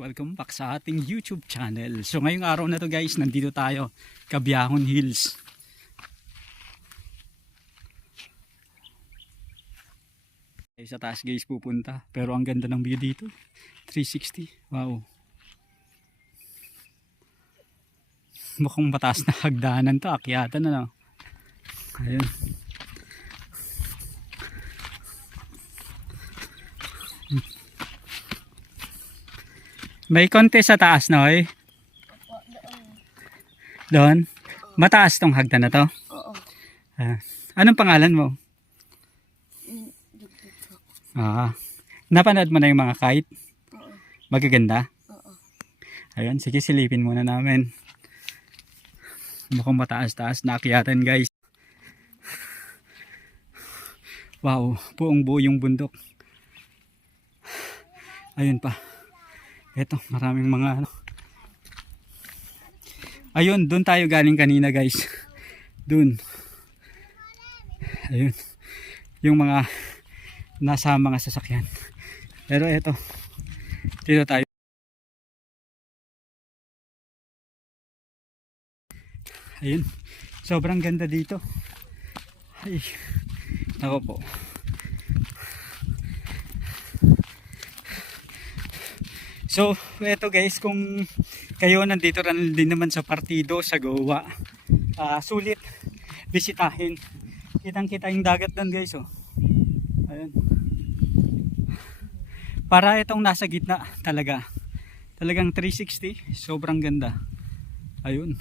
Welcome back sa ating YouTube channel. So ngayong araw na to guys, nandito tayo, Cabiahon Hills. Ay, sa taas guys pupunta, pero ang ganda ng view dito. 360. Wow. Mukhang mataas na hagdanan to, akyatan na. Ayun. May konti sa taas na eh. Doon? Mataas tong hagdan na to? Oo. Anong pangalan mo? Napanood mo na yung mga kite? Oo. Magaganda? Oo. Ayun, sige silipin muna namin. Mukhang mataas-taas na akyatan guys. Wow, buong buo yung bundok. Ayun pa. Eto, maraming mga ano. Ayun, doon tayo galing kanina guys. Doon. Ayun. Yung mga nasa mga sasakyan. Pero eto, dito tayo. Ayun. Sobrang ganda dito. Ay. Ako po. So, eto guys, kung kayo nandito rin din naman sa partido sa Goa, sulit bisitahin. Kitang-kita yung dagat doon guys, oh. Ayun. Para itong nasa gitna talaga. Talagang 360, sobrang ganda. Ayun.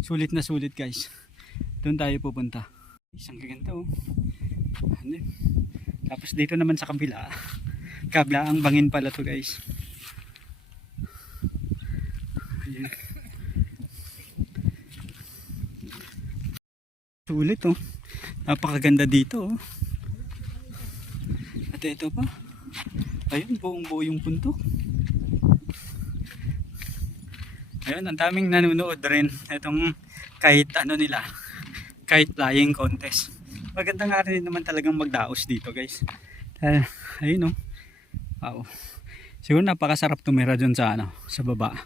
Sulit na sulit guys. Doon tayo pupunta. Isang gaganda, oh. Ano? Tapos dito naman sa kabila. Kabla ang bangin pala to guys. Sulit, oh. Napakaganda dito, oh. At ito pa. Ayun, buong buo yung punto. Ayun, ang daming nanonood rin. Itong kahit ano nila, kahit flying contest. Maganda nga rin naman talagang magdaos dito guys. Ayun, oh. Wow. Siguro napakasarap tumira dun sa ano, sa baba.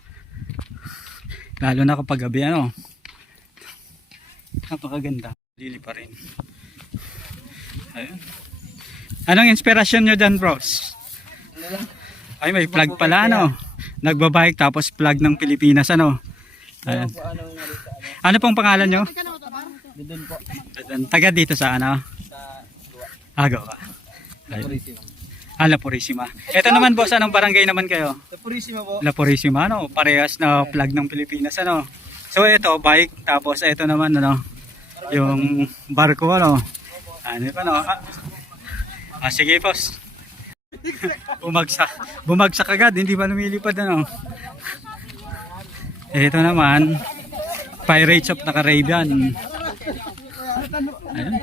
Lalo na kapag gabi, ano. Napakaganda. Lili pa rin. Ayun. Anong inspirasyon nyo dyan bros? Ay, may flag pala, ano. Nagbabike tapos flag ng Pilipinas, ano. Ayun. Ano pong pangalan nyo? Doon po. Taga dito sa ano? Sa Goa. Purisima. La Purisima. Ito naman boss, anong barangay naman kayo? Sa Purisima po. La Purisima, ano? Parehas na flag ng Pilipinas, ano. So ito, bike, tapos ito naman, ano, yung barko, ano. Ano pa, no? Sige boss. Bumagsak agad, hindi pa lumilipad, ano. Ito naman, Pirates of the Caribbean. Ayun.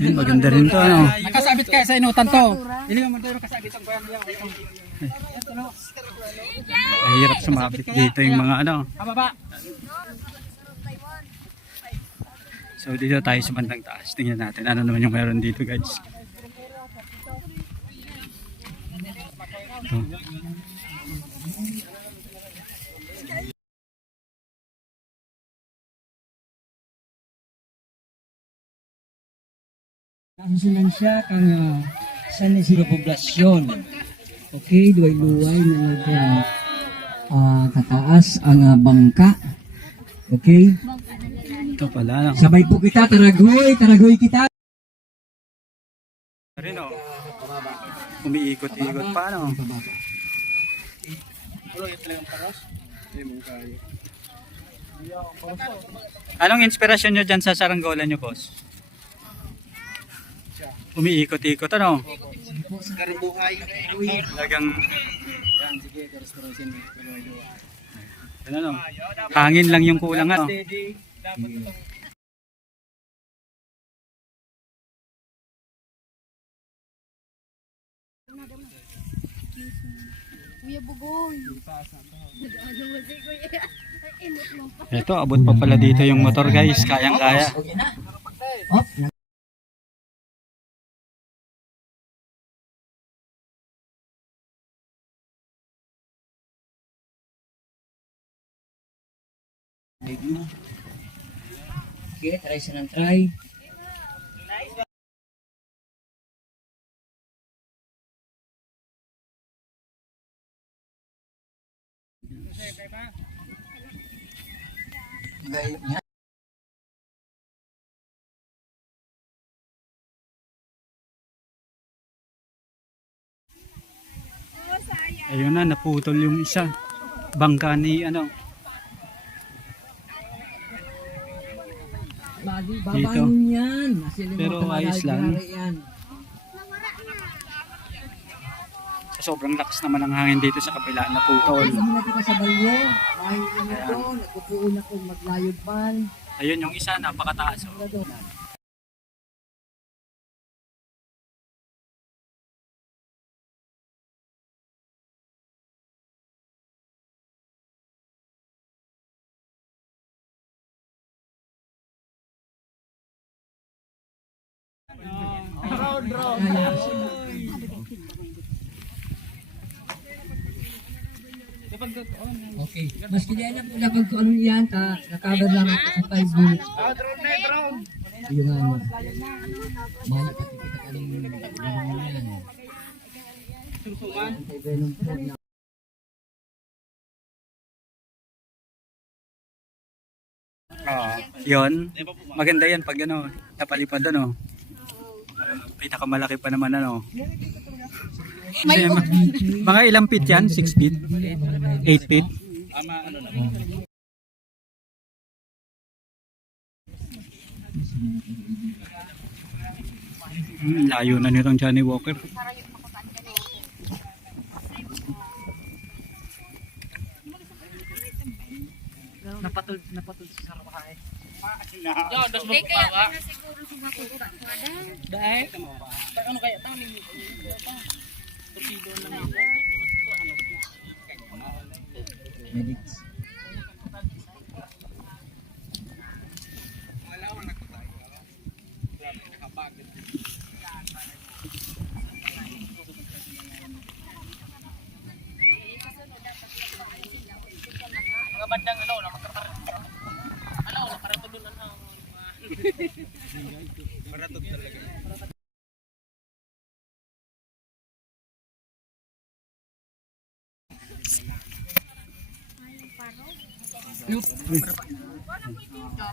Ayun, maganda rin to, ano. Nakasabit kaya sa inutan to. Hindi mo tayo nakasabit ang bayan niya. Mahirap sumabit dito yung mga ano. Kababa. So dito tayo sa bandang taas. Tingnan natin ano naman yung meron dito guys. Kasusunan siya kang san siro poblasyon. Okay, luway-luway na kataas ang bangka. Okay? Ito pala, no? Sabay po kita, taragoy kita. Rin, oh. Umiikot-ikot pa, no? Anong inspirasyon nyo dyan sa saranggola nyo, boss? Umiikot-ikot, ano? Talagang ano, hangin lang yung kulang, ano? Kuya Bugoy. Ito, abot pa pala dito yung motor guys, kayang-kaya. Oh, view. Okay, try sa nang try. Ayun na, naputol yung isa. Bangka ni ano. Babangon yan. Pero ayos lang. Yan. Sobrang lakas naman ang hangin dito sa kabila, naputol. Sabi natin pa sa balyo. Mahingin na to. Nagpupuon ako maglayod man. Ayun yung isa, napakataas. Oh. Okay. Mas kaya na po napag kung ano yan, nakabar lang ako sa 5 minutes. Yung ano. Mahal pati kita kaling yan. Venom po na. Yun, maganda yan pag ano, napalipad ano. Pinakamalaki pa naman ano. Kasi, mga ilang feet yan? 6 feet? 8 feet? Layo na nitong Johnny Walker. Napatol sa sarabahay. Okay, kaya na siguro sumakuha ka Dahil, ano kaya ito? Medics. Mga bandang ano, nakaratulonan ang Maratog talaga.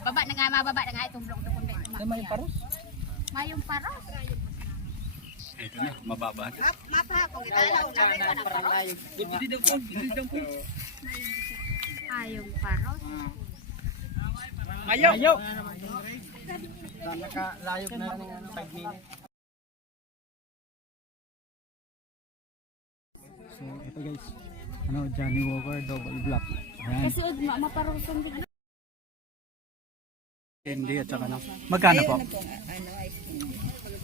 baba na nga, mababa na nga itong blok na kundi. Mayong paros? Mayong paros. Ito na, mababa. Mapa kung italaw na rin na paros. Hindi daw po. Ayong paros. Mayo! Nakalayog na ng 5 minutes. So ito guys, ano, Johnny Walker double block. Ayan, Kasi maparoson din. candy at saka no. Magkano po?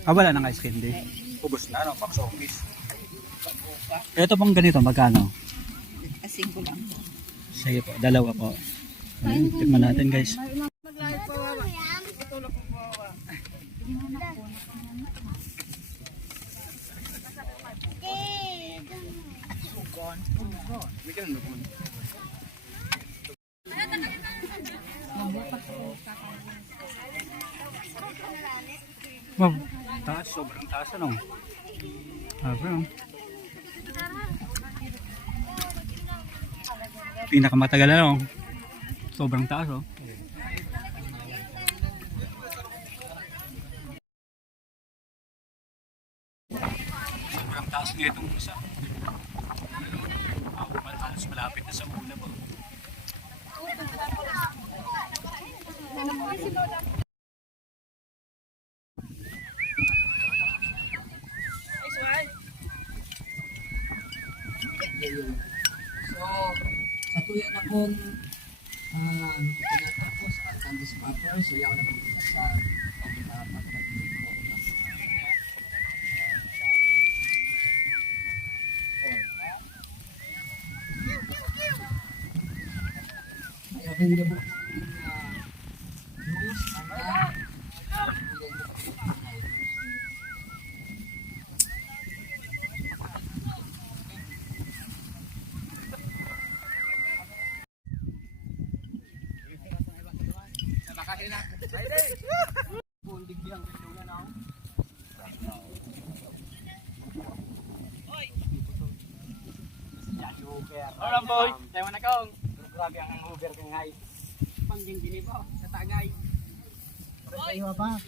Wala nang ice candy. Ubus na, no? Box office. Ito pong ganito, magkano? Asing ko lang. Sige po, dalawa po. Ayan, tikman natin guys. Wow, taas, sobrang taas ano. Grabe oh. Pinakamatagal ano. Sobrang taas oh. Sobrang taas nga itong isa. Halos malapit na sa ulap oh. So, sa tuya na kong tinatapos at candies popper, so yaw na pagkita sa pagkakit ko. Ay, available in juice, mangga, Orang boy, tayo na kaong. Grabe ang Uber kang ngay. Pangging ginibo sa tagay. Ayo ba?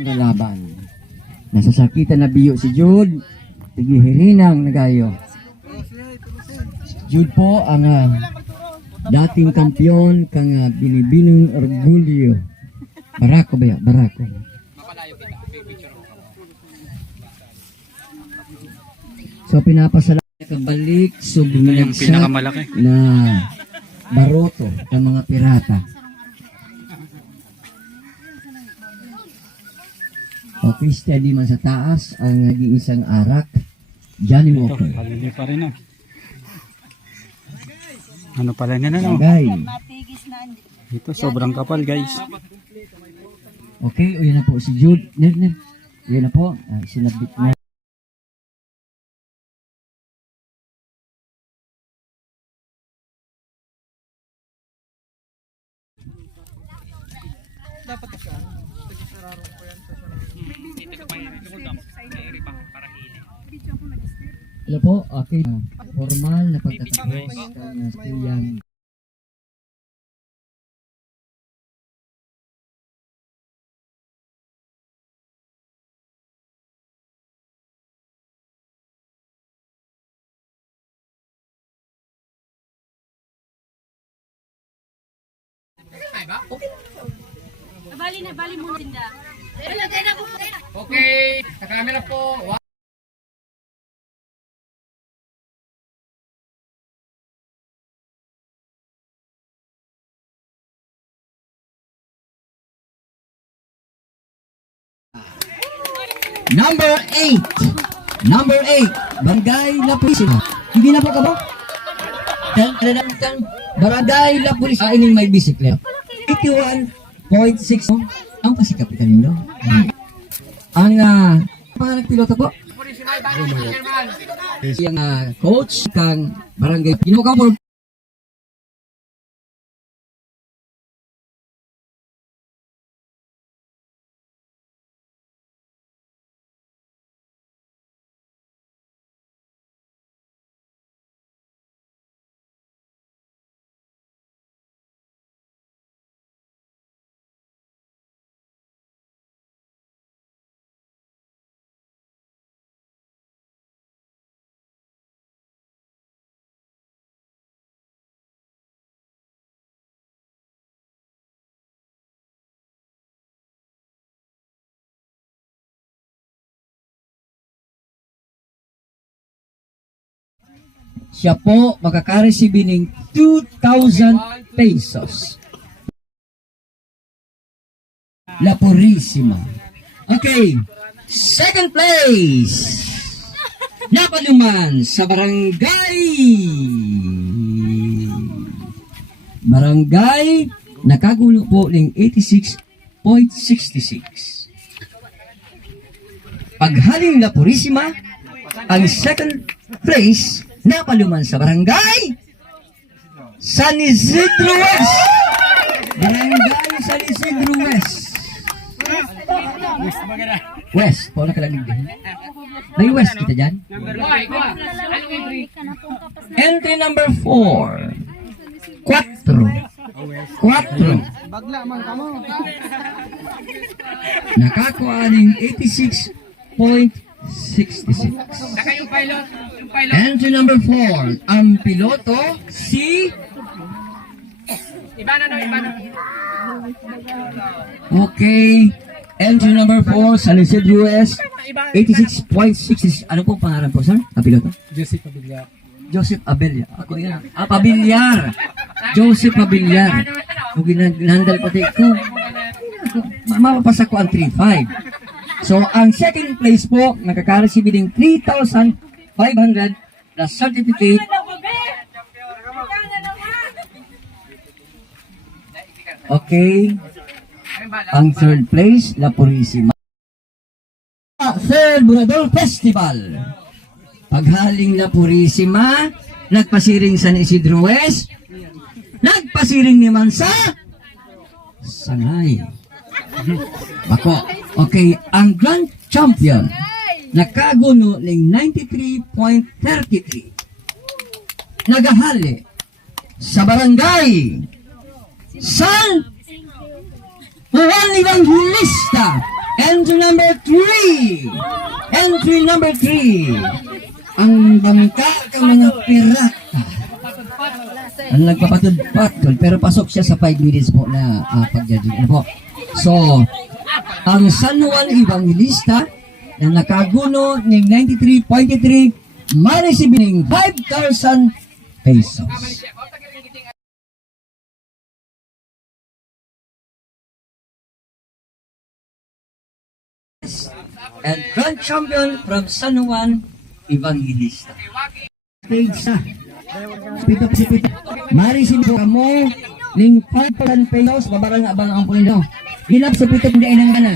Laban. Nasasakitan na biyo si Jude. Tigihirinang nagayo. Jude po ang dating kampiyon kang binibinong orgulyo. Barako ba ya? Barako. So pinapasalamat kabalik sa Ito yung binagsak pinakamalaki. na baroto ng mga pirata. O steady man sa taas ang nag-iisang arak, Johnny Ito, Walker. palili pa rin ah. Ano pala nga na no? Bagay. Matigis na. Ito, sobrang kapal guys. Okay, o yan na po si Jude. Yan na po, sinabit na. Hello po, okay. Formal na pagtatapos ng kuyang Bali mo tinda. Okay, sa camera po. Number 8. Number 8. Barangay La Pulisima. Hindi na po ka ba? Barangay La Pulisima. Ining may bisikleta. 81.6. Ang pasikapitan ninyo. Ang pangalang piloto po. Yung coach kang barangay. Ginuka po. Siya po makaka-receive ng 2,000 pesos. La Purisima. Okay. Second place. Napaluman sa Barangay nakagulo po ng 86.66. Paghaling La Purisima, ang second place napaluman sa Barangay San Isidro West. Barangay San Isidro West. West, po nakalamig din. May West kita dyan. Entry number 4. 4. Nakakuha ng 86.66. Saka yung pilot. Entry number 4. Ang piloto, si... Iba na. Okay. Entry number 4, San Isidro US, 86.66. Ano po pangalan po, sir? Ang piloto? Jessica Bigla. Joseph Abelya. Ako yan. Pabiliar. Joseph Pabiliar. Kung ginandal pati ko, mapapasa ko ang 3.5. So, ang second place po, nakaka-receive ng 3,500 plus certificate. Okay. Ang third place, La Purisima. Third Burador Festival. Paghaling La Purisima, nagpasiring San Isidro West, nagpasiring naman sa Sangay. Ako. Okay, ang Grand Champion, nakaguno ng 93.33. Nagahali sa barangay San Juan Evangelista. Entry number 3. Entry number 3. Ang bangka ng mga pirata. Ang nagpapatod-patod. Pero pasok siya sa 5 minutes po na pag-judging. Ano po? So, ang San Juan Evangelista na nakaguno ng 93.3 ma-receive ng 5,000 pesos. And Grand Champion from San Juan Evangelista. Stage sa Pito. Ma-receive po kamo ng 5,000 pesos. Babarang abang ang pulido. Hilap sa pito kung dainan ka na.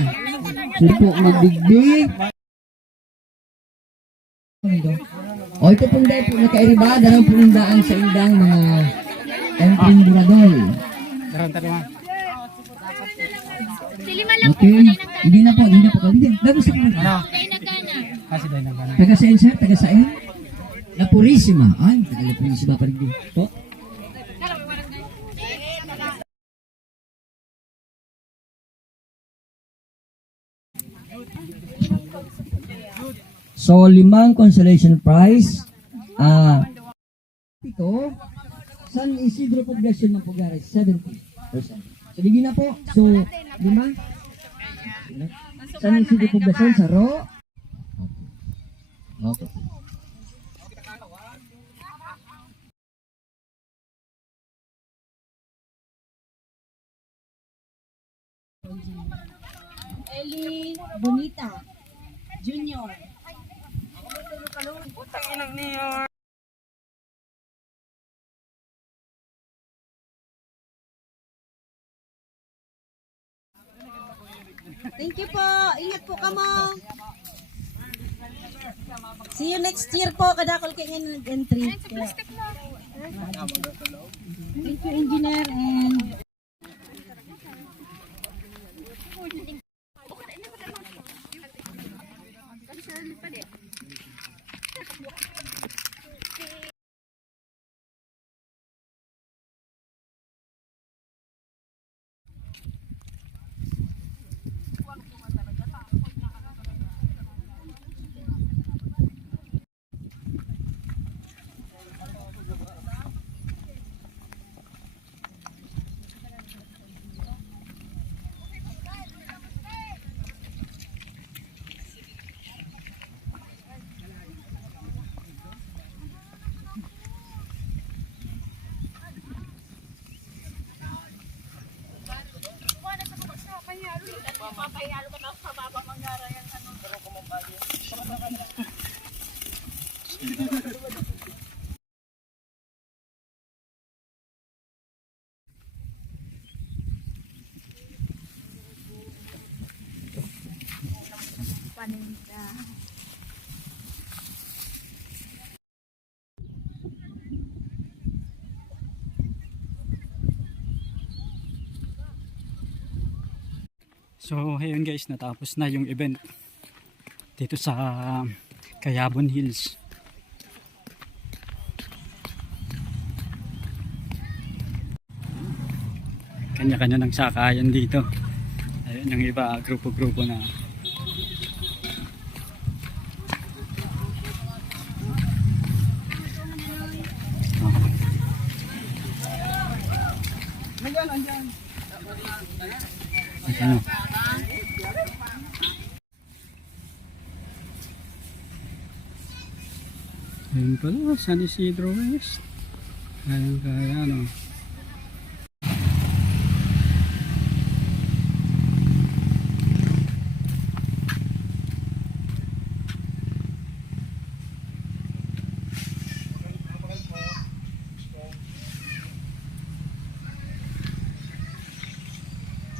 So po, magbigbig. O ito pong dahil po nakairiba, darang punundaan sa indang mga entering buradol. Okay, hindi na po. Dago sa mga. Taga saan sir? Taga saan? La Purisima. Ay, taga La Purisima pa rin dito. So, 5 consolation prize. Ito, San Isidro Poblacion ng Pugares, 70%. So, bigyan na po. So, 5. San Isidro Poblacion sa Ro. Okay. Eli Bonita Junior. Thank you po. Ingat po kamo. See you next year po. Kadakol kayo ng entry. Thank you, engineer. And so, ayun guys, natapos na yung event dito sa Cayabon Hills. Kanya-kanya ng sakayan dito. Ayun, yung iba, grupo-grupo na. Ano? Ayun pala, San Isidro West. Kaya ano.